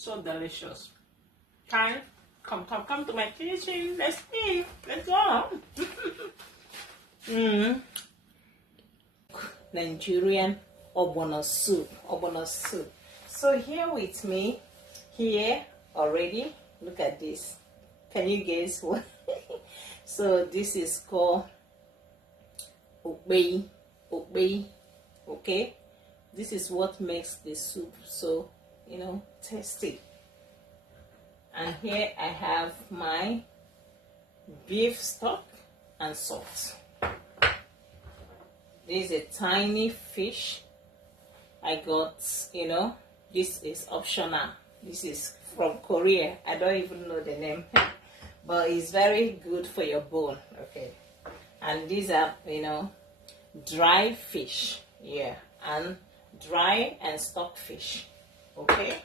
So delicious. Come to my kitchen. Let's eat. Let's go. Nigerian Ogbono soup. So here with me, here already, look at this. Can you guess what? So this is called oatmeal, okay? This is what makes the soup so, tasty. And here I have my beef stock and salt. This is a tiny fish I got, this is optional. This is from Korea. I don't even know the name, but it's very good for your bone, okay? And these are, dry fish, yeah, and dry and stock fish, okay?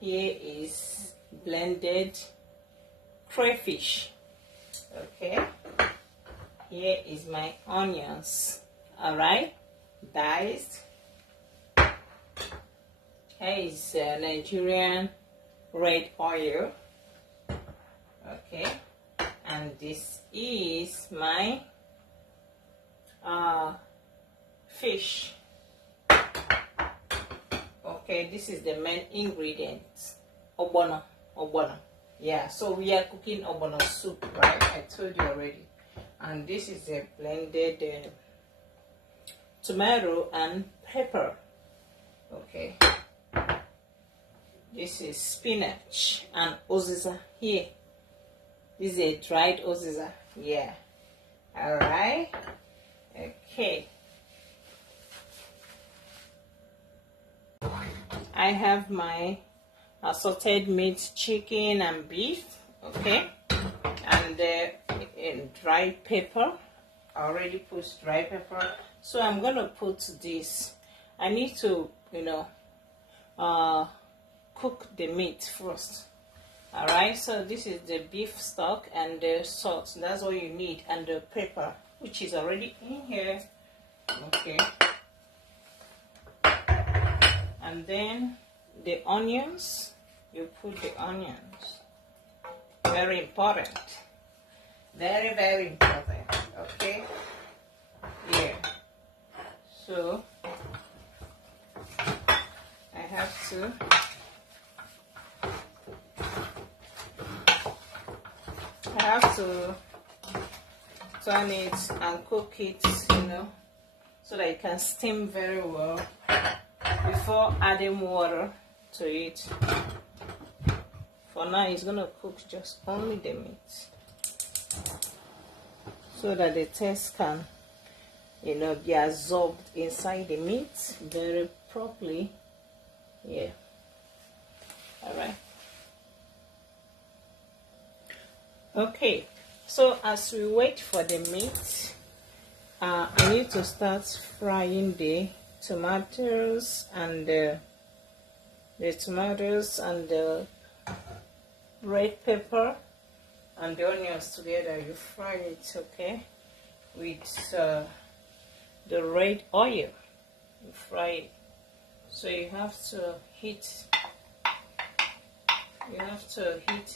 Here is blended crayfish, okay? Here is my onions, all right, diced. Here is Nigerian red oil, okay, and this is my fish, okay. This is the main ingredients. Ogbono, yeah. So we are cooking ogbono soup, right? I told you already. And this is a blended tomato and pepper, okay. This is spinach and uziza here. This is a dried uziza, yeah. All right, okay. I have my assorted meat, chicken and beef, okay, and dry pepper. I already put dry pepper, so I'm gonna put this. I need to, cook the meat first. All right, so this is the beef stock and the salt. That's all you need, and the pepper, which is already in here, okay. And then the onions, you put the onions. Very important. Very, very important, okay. Yeah. So I have to turn it and cook it, so that it can steam very well before adding water to it. For now, it's gonna cook just only the meat, so that the taste can, be absorbed inside the meat very properly. Yeah. All right. Okay. So as we wait for the meat, I need to start frying the tomatoes and the red pepper and the onions together. You fry it, okay, with the red oil. You fry it. So you have to heat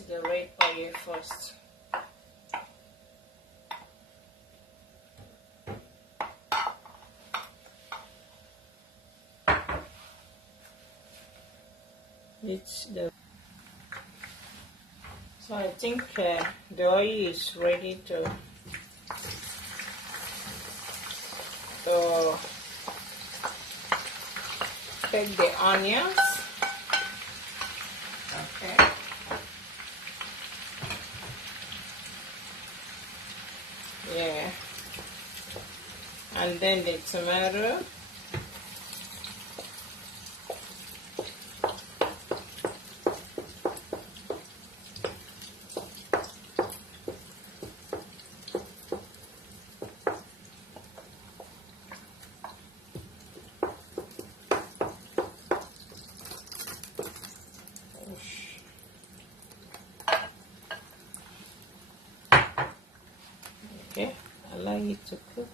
the red oil first. So I think the oil is ready to take the onions, okay. Yeah, and then the tomato. Okay, allow it to cook.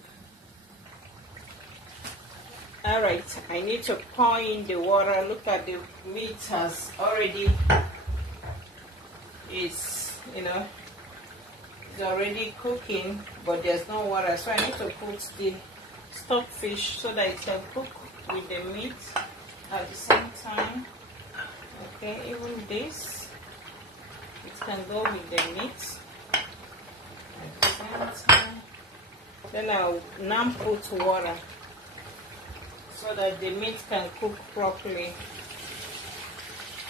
All right, I need to pour in the water. Look at the meat has already, it's already cooking, but there's no water, so I need to put the stockfish so that it can cook with the meat at the same time. Okay, even this, it can go with the meat at the same time. Then I'll now put water so that the meat can cook properly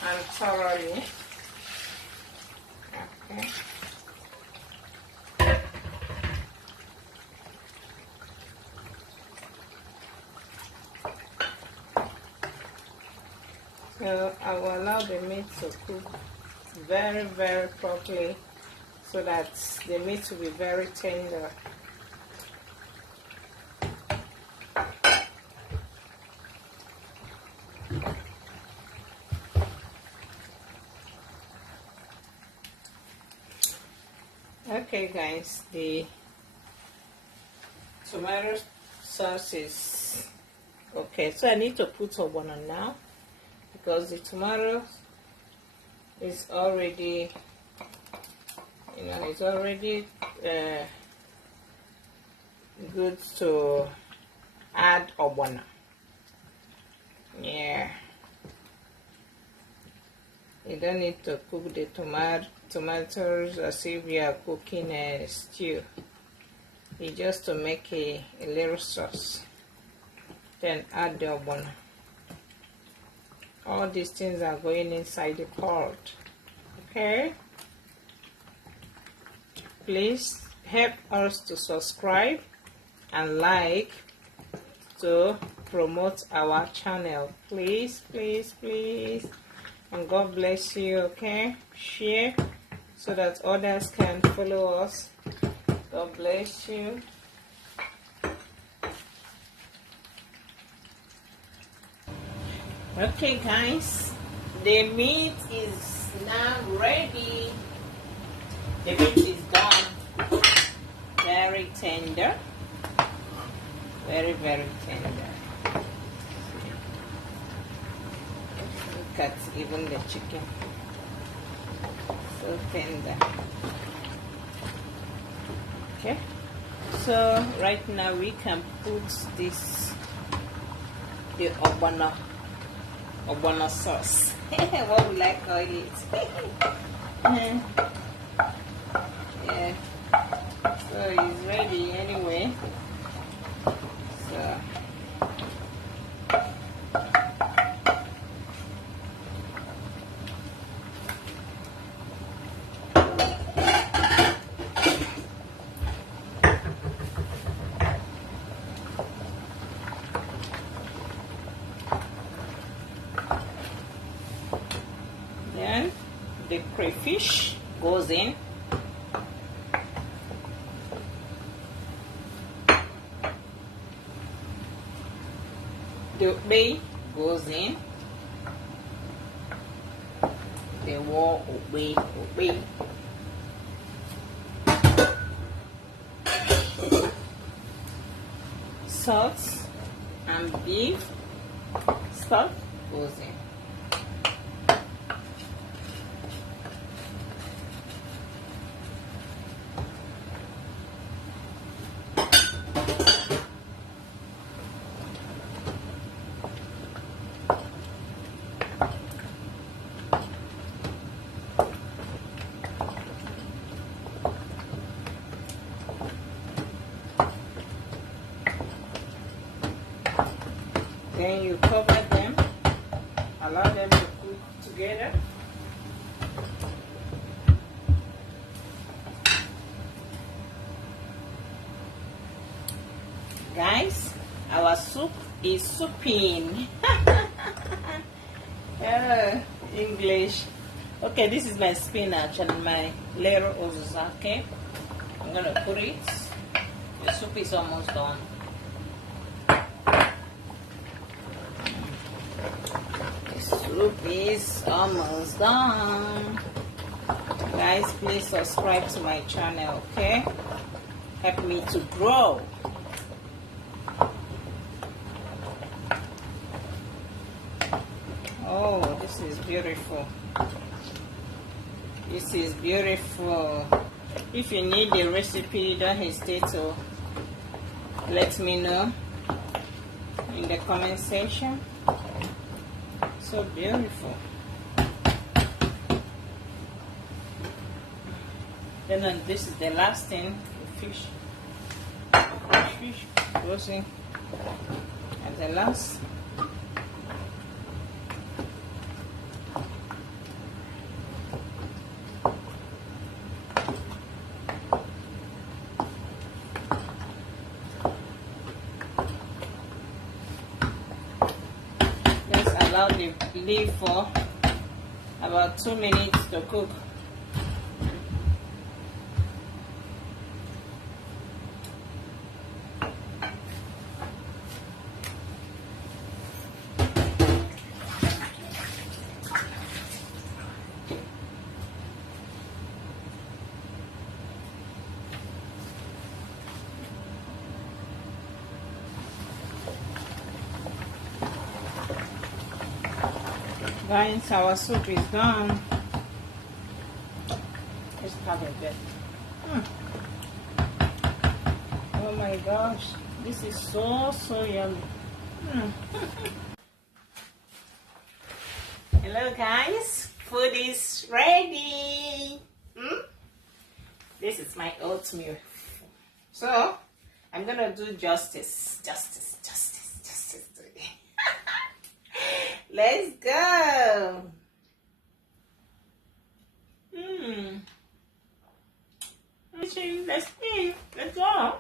and thoroughly. Okay. So I will allow the meat to cook very, very properly so that the meat will be very tender. Okay guys, the tomato sauce is okay, so I need to put ogbono now because the tomato is already, it's already good to add ogbono. Yeah, you don't need to cook the tomatoes as if you are cooking a stew. It's just to make a little sauce. Then add the ogbono. All these things are going inside the pot. Okay? Please help us to subscribe and like to promote our channel. Please, please, please. And God bless you, okay? Share so that others can follow us. God bless you. Okay guys, the meat is now ready. The meat is done. Very tender. Very, very tender. Look at even the chicken. So tender. Okay. So right now we can put this, the ogbono sauce. What would I call it? Yeah. So it's ready anyway. So then the crayfish goes in. The bay goes in. The wall obey. Salt and beef stuff goes in. Then you cover them, allow them to cook together. Guys, our soup is souping. English. Okay, this is my spinach and my little uzuza, okay? I'm gonna put it. The soup is almost done. Soup is almost done. Guys, please subscribe to my channel, okay? Help me to grow. is beautiful. This is beautiful. If you need the recipe, don't hesitate to let me know in the comment section. So beautiful. Then this is the last thing, the fish. Fish goes in at the last. Allow the leaf for about 2 minutes to cook. Guys, our soup is done. Let's have a bit. Oh my gosh, this is so yummy. Hello guys, food is ready. This is my oatmeal. So I'm gonna do justice to it. Let's go. Let's go.